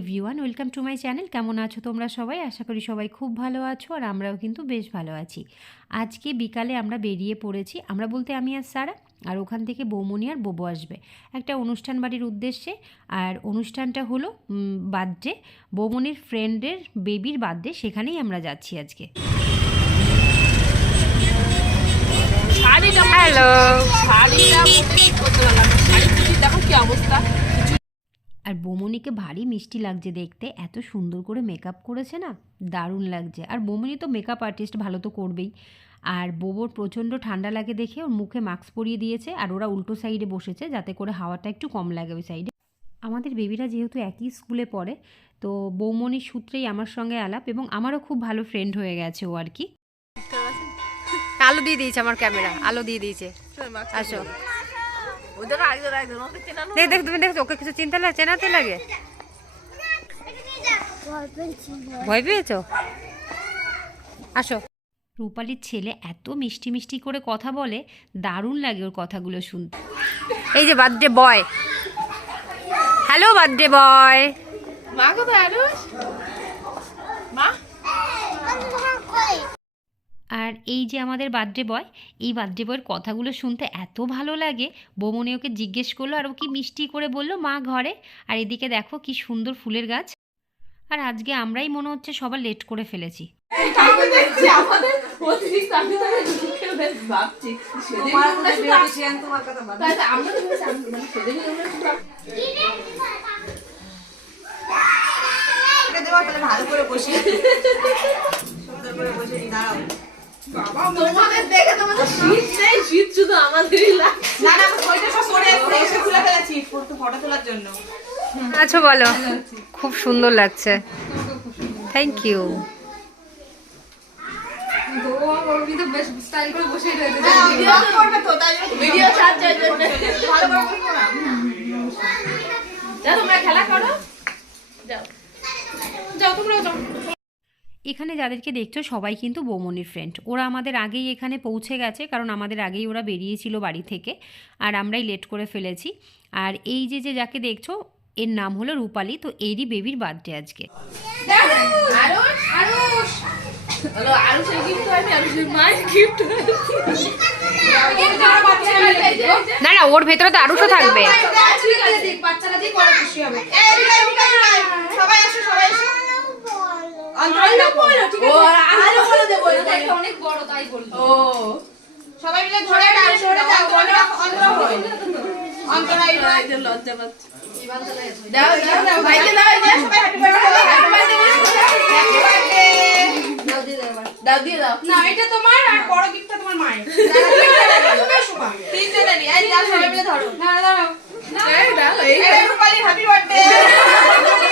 Everyone, welcome to my channel. কেমন আছো তোমরা সবাই? আশা করি সবাই খুব ভালো আছো আর আমরাও কিন্তু বেশ ভালো আছি। আজকে বিকালে আমরা বেরিয়ে পড়েছি, আমরা বলতে আমি আর সারা, আর ওখান থেকে বৌমনি আর বোবো আসবে। একটা অনুষ্ঠান বাড়ির উদ্দেশ্যে, আর অনুষ্ঠানটা হলো বার্থডে। বৌমনির ফ্রেন্ডের বেবির বার্থডে, সেখানেই আমরা যাচ্ছি আজকে। হ্যালো শাড়িটা মোটেই করতে পারলাম না শাড়ি কুচির দেখো কি অবস্থা আর বৌমনিকে ভারী মিষ্টি লাগছে দেখতে। এত সুন্দর করে মেকআপ করেছে না? দারুণ লাগছে। আর বোমনি তো মেকআপ আর্টিস্ট ভালো তো করবেই। আর বোবোর প্রচণ্ড ঠান্ডা লাগে দেখে ওর মুখে মাস্ক পরিয়ে দিয়েছে আর ওরা উল্টো সাইডে বসেছে যাতে করে হাওয়াটা একটু কম লাগে ওই সাইডে আমাদের বেবিরা যেহেতু একই স্কুলে পড়ে তো বৌমনির সূত্রেই আমার সঙ্গে আলাপ এবং আমারও খুব ভালো ফ্রেন্ড হয়ে গেছে ও আর কি। আলো দিয়ে দিয়েছে আমার ক্যামেরা আলো দিয়ে দিয়েছে। আসো ওদের একজন একজন ওকে চেনানো দেখ দেখ তুমি দেখছ ওকে কিছু চিন্তা লাগে চেনাতে লাগে? ভয় পেয়েছ? আসো। রূপালির ছেলে এত মিষ্টি মিষ্টি করে কথা বলে দারুণ লাগে ওর কথাগুলো শুনতে। এই যে birthday boy. Hello birthday boy. মা কোথায় মা? এই যে আমাদের বার্থডে বয় এই বার্থডে বয়ের কথাগুলো শুনতে এত ভালো লাগে। বৌমনি ওকে জিজ্ঞেস করল আর ও কি মিষ্টি করে বলল মা ঘরে। আর এদিকে দেখো কি সুন্দর ফুলের গাছ। আর আজকে আমরাই মনে হচ্ছে সবার লেট করে ফেলেছি। আমি দেখছি আমাদের অতিরিক্ত আমি তো ঢুকে বেশ ভাবছি সেদিন আমরা শুধু তাই তো আমরা তো ভেবেছি আমি- মানে সেদিন আমরা শুধু তোমাদের দেখে তোমাদের শীত নেই শীত শুধু আমাদেরই লাগছে। না না ওইটা সব পরে এসে খুলে ফেলেছি ফটো ফটো তোলার জন্য। আছো বলো। খুব সুন্দর লাগছে। থ্যাংক ইউ ভিডিও করবে তো তাই জন্য ভিডিও ছাড় চাই জন্য ভালো করে করব না যাও তোমরা খেলা করো যাও যাও তোমরা যাও এখানে যাদেরকে দেখছ সবাই কিন্তু বৌমনির ফ্রেন্ড ওরা আমাদের আগেই এখানে পৌঁছে গেছে কারণ আমাদের আগেই ওরা বেরিয়েছিল বাড়ি থেকে আর আমরাই লেট করে ফেলেছি। আর এই যে যে যাকে দেখছ এর নাম হলো রূপালী তো এরই বেবির বার্থডে আজকে। না না ওর ভেতরে তো আরুষও থাকবে। বাচ্চারা দিয়ে খুশি হবে এই এদিকে, এদিকে, এদিকে। সবাই আসো সবাই আসো অন্তরা বলো ঠিক ও আরও বলে দেবো অনেক বড় তাই বলল। সবাই মিলে ধরে ডাল সরে যাও অন্তরা অন্তরা হয়। অন্তরা এই যে লজ্জা পাচ্ছে। দাও দাও দাও ভাইকে দাও দাও দিয়ে দাও। না এটা তোমার আর বড় গিফটটা তোমার মায়ের। তুমি শোভা তিনজনে নি এই যাও সবাই মিলে ধরো। না দাঁড়াও। এই দাও এই রূপালি হ্যাপি বার্থডে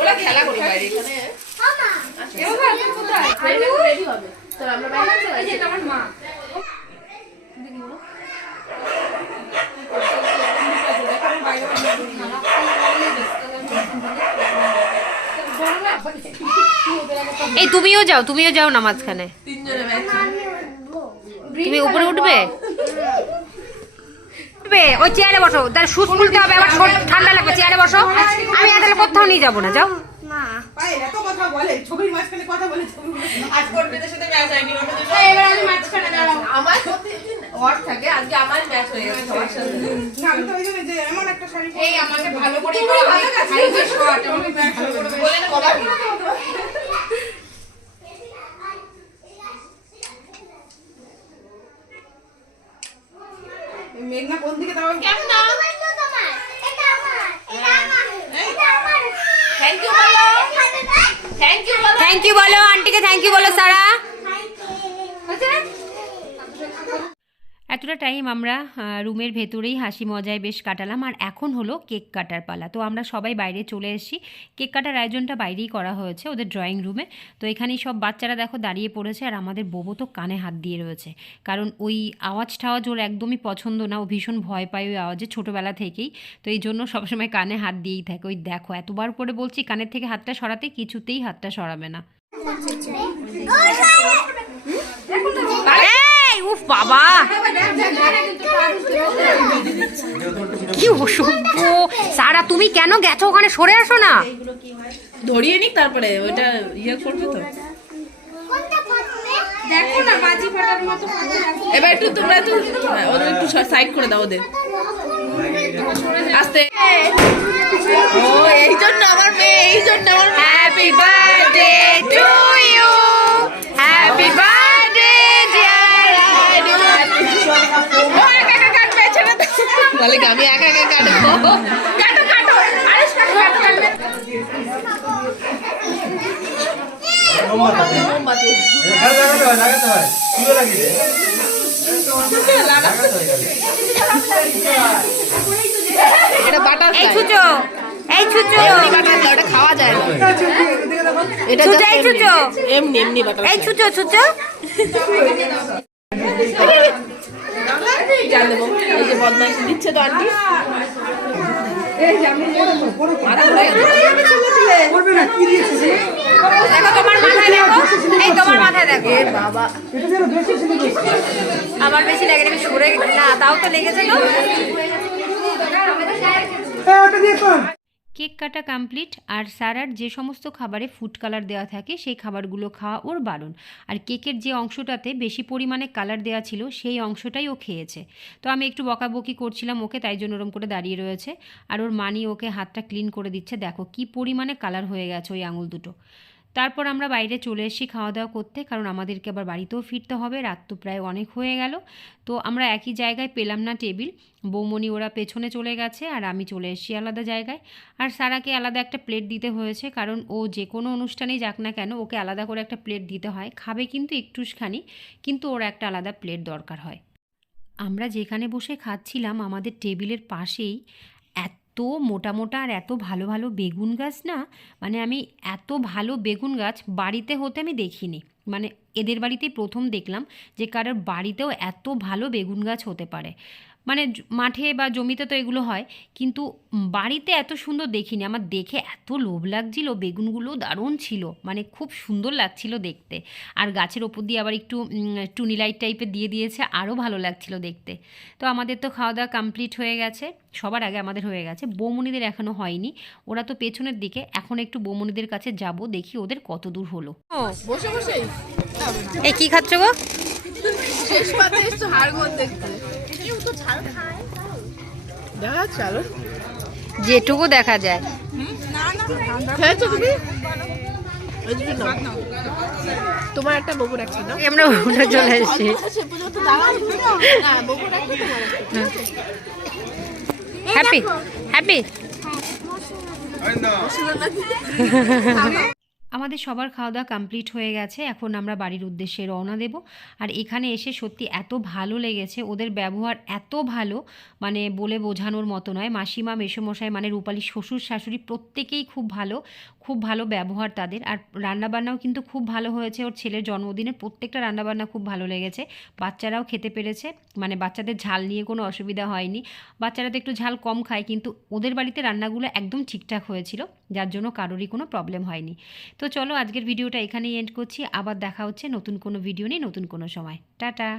ওরা খেলা করে বাইরে এখানে রেডি হবে। তো আমরা বাইরে চলে যাই আমার মা। এই তুমিও যাও তুমিও যাও না মাঝখানে। তুমি উপরে উঠবে? উঠবে। ওই চেয়ারে বসো। তার শুজ খুলতে হবে। আবার ঠান্ডা লাগবে। চেয়ারে বসো। আমি তাহলে কোথাও নিয়ে যাব না যাও। আমার এত কথা বলে ছবির মাঝখানে কথা বলে ছবি আজ করবেদের সাথে ম্যাচ হয়নি ওটা তো এবার আমি মাঝখানে দাঁড়াও আমার প্রতিদিন ওয়ার্ড থাকে আজকে আমার ম্যাচ হয়ে গেছে সবার সাথে না, আমি তো ওই জন্য যে এমন একটা শাড়ি পরে- এই আমাকে ভালো করে তুমি বলো, ভালো কাজ হাই যে করেছ। শর্ট, আমাকে ভালো করে বলে না কবার মেঘনা কোন দিকে দাও কেমন না থ্যাংক ইউ বলো থ্যাংক ইউ বলো আন্টিকে থ্যাংক ইউ বলো সারা আর এতটা টাইম আমরা রুমের ভেতরেই হাসি মজায় বেশ কাটালাম। আর এখন হলো কেক কাটার পালা। তো আমরা সবাই বাইরে চলে এসেছি। কেক কাটার আয়োজনটা বাইরেই করা হয়েছে ওদের ড্রয়িং রুমে তো এখানেই সব বাচ্চারা দেখো দাঁড়িয়ে পড়েছে আর আমাদের বোবো তো কানে হাত দিয়ে রয়েছে। কারণ ওই আওয়াজ টাওয়াজ ওর একদমই পছন্দ না। ও ভীষণ ভয় পায় ওই আওয়াজে ছোটোবেলা থেকেই। তো এই জন্য সবসময় কানে হাত দিয়েই থাকে। ওই দেখো এতবার করে বলছি কানের থেকে হাতটা সরাতে কিছুতেই হাতটা সরাবে না। উফ বাবা! কি অসভ্য? সারা তুমি কেন গেছো? ওখানে সরে আসো না। ধরিয়ে নিক তারপরে ওইটা ইয়ে করবে তো। দেখো না বাজি ফাটার মতো এবার একটু তোমরা একটু হ্যাঁ, ওদের একটু সাইড করে দাও ওদের। আস্তে। ও এই জন্য আমার মেয়ে এই জন্য আমার happy birthday to you happy birthday dear ও একা একা কাটবে ছেড়ে কি আমি একা একা কাটবো? কাটো আরে। এটা বাটার এই ছুচো এই ছুচো। বাটার ওটা খাওয়া যায় না। এটা ছুচো এই এমনি। ছুচো। এমনি এমনি বাটার এই ছুচো ছুচো। জান দেবো। এই যে বদমাইশ দিচ্ছে তো আন্টি। মাথা ঘুরে গেছে। দেখো তোমার মাথায় দেখো। এই তোমার মাথায় দেখো। বাবা। আমার বেশি লাগে না তাও তো লেগেছে তো। কেক কাটা কমপ্লিট আর সারার যে সমস্ত খাবারে ফুড কালার দেওয়া থাকে, সেই খাবারগুলো খাওয়া ওর বারণ। আর কেকের যে অংশটাতে বেশি পরিমাণে কালার দেওয়া ছিল, সেই অংশটাই ও খেয়েছে। তো আমি একটু বকাবকি করছিলাম ওকে, তাই জন্য ওরম করে দাঁড়িয়ে রয়েছে। আর ওর মানি ওকে হাতটা ক্লিন করে দিচ্ছে। দেখো কি পরিমাণে কালার হয়ে গেছে ওই আঙুল দুটো। তারপর আমরা বাইরে চলে এসেছি খাওয়া দাওয়া করতে, কারণ আমাদেরকে আবার বাড়িতেও ফিরতে হবে। রাত তো প্রায় অনেক হয়ে গেল। তো আমরা একই জায়গায় পেলাম না টেবিল। বৌমনি ওরা পেছনে চলে গেছে আর আমি চলে এসেছি আলাদা জায়গায়। আর সারাকে আলাদা একটা প্লেট দিতে হয়েছে, কারণ ও যে কোনো অনুষ্ঠানেই যাক না কেন, ওকে আলাদা করে একটা প্লেট দিতে হয়। খাবে কিন্তু একটুখানি, কিন্তু ওর একটা আলাদা প্লেট দরকার হয়। আমরা যেখানে বসে খাচ্ছিলাম, আমাদের টেবিলের পাশেই এত মোটা মোটা আর এত ভালো ভালো বেগুন গাছ না মানে আমি এত ভালো বেগুন গাছ বাড়িতে হতে আমি দেখিনি। মানে এদের বাড়িতেই প্রথম দেখলাম যে কারোর বাড়িতেও এত ভালো বেগুন গাছ হতে পারে। মানে মাঠে বা জমিতে তো এগুলো হয় কিন্তু বাড়িতে এত সুন্দর দেখিনি। আমার দেখে এত লোভ লাগছিল বেগুনগুলো দারুণ ছিল মানে খুব সুন্দর লাগছিল দেখতে। আর গাছের ওপর দিয়ে আবার একটু টুনি লাইট টাইপের দিয়ে দিয়েছে আরও ভালো লাগছিল দেখতে। তো আমাদের তো খাওয়া দাওয়া কমপ্লিট হয়ে গেছে সবার আগে আমাদের হয়ে গেছে। বৌমনিদের এখনও হয়নি ওরা তো পেছনের দিকে এখন একটু বৌমনিদের কাছে যাব দেখি ওদের কত দূর হলো। এই কি খাচ্ছ গো? শেষ পাতে দেখা আলো যেটুকু দেখা যায়। খেয়েছো তুমি। তোমার একটা বকুর একটা দাও। আমরা উঠে চলে এসেছি। Happy happy. আমাদের সবার খাওয়া দাওয়া কমপ্লিট হয়ে গেছে, এখন আমরা বাড়ির উদ্দেশ্যে রওনা দেব। আর এখানে এসে সত্যি এত ভালো লেগেছে, ওদের ব্যবহার এত ভালো মানে বলে বোঝানোর মতো নয়। মাসিমা, মেসোমশাই মানে রূপালী শ্বশুর শাশুড়ি প্রত্যেকেই খুব ভালো। খুব ভালো ব্যবহার তাদের। আর রান্নাবান্নাও কিন্তু খুব ভালো হয়েছে। ওর ছেলের জন্মদিনের প্রত্যেকটা রান্নাবান্না খুব ভালো লেগেছে। বাচ্চারাও খেতে পেরেছে। মানে বাচ্চাদের ঝাল নিয়ে কোনো অসুবিধা হয়নি। বাচ্চারা তো একটু ঝাল কম খায়, কিন্তু ওদের বাড়িতে রান্নাগুলো একদম ঠিকঠাক হয়েছিল। যার জন্য কারোরই কোনো প্রবলেম হয়নি। তো চলো, আজকের ভিডিওটা এখানেই এন্ড করছি। আবার দেখা হচ্ছে নতুন কোনো ভিডিও নিয়ে নতুন কোনো সময়। টাটা!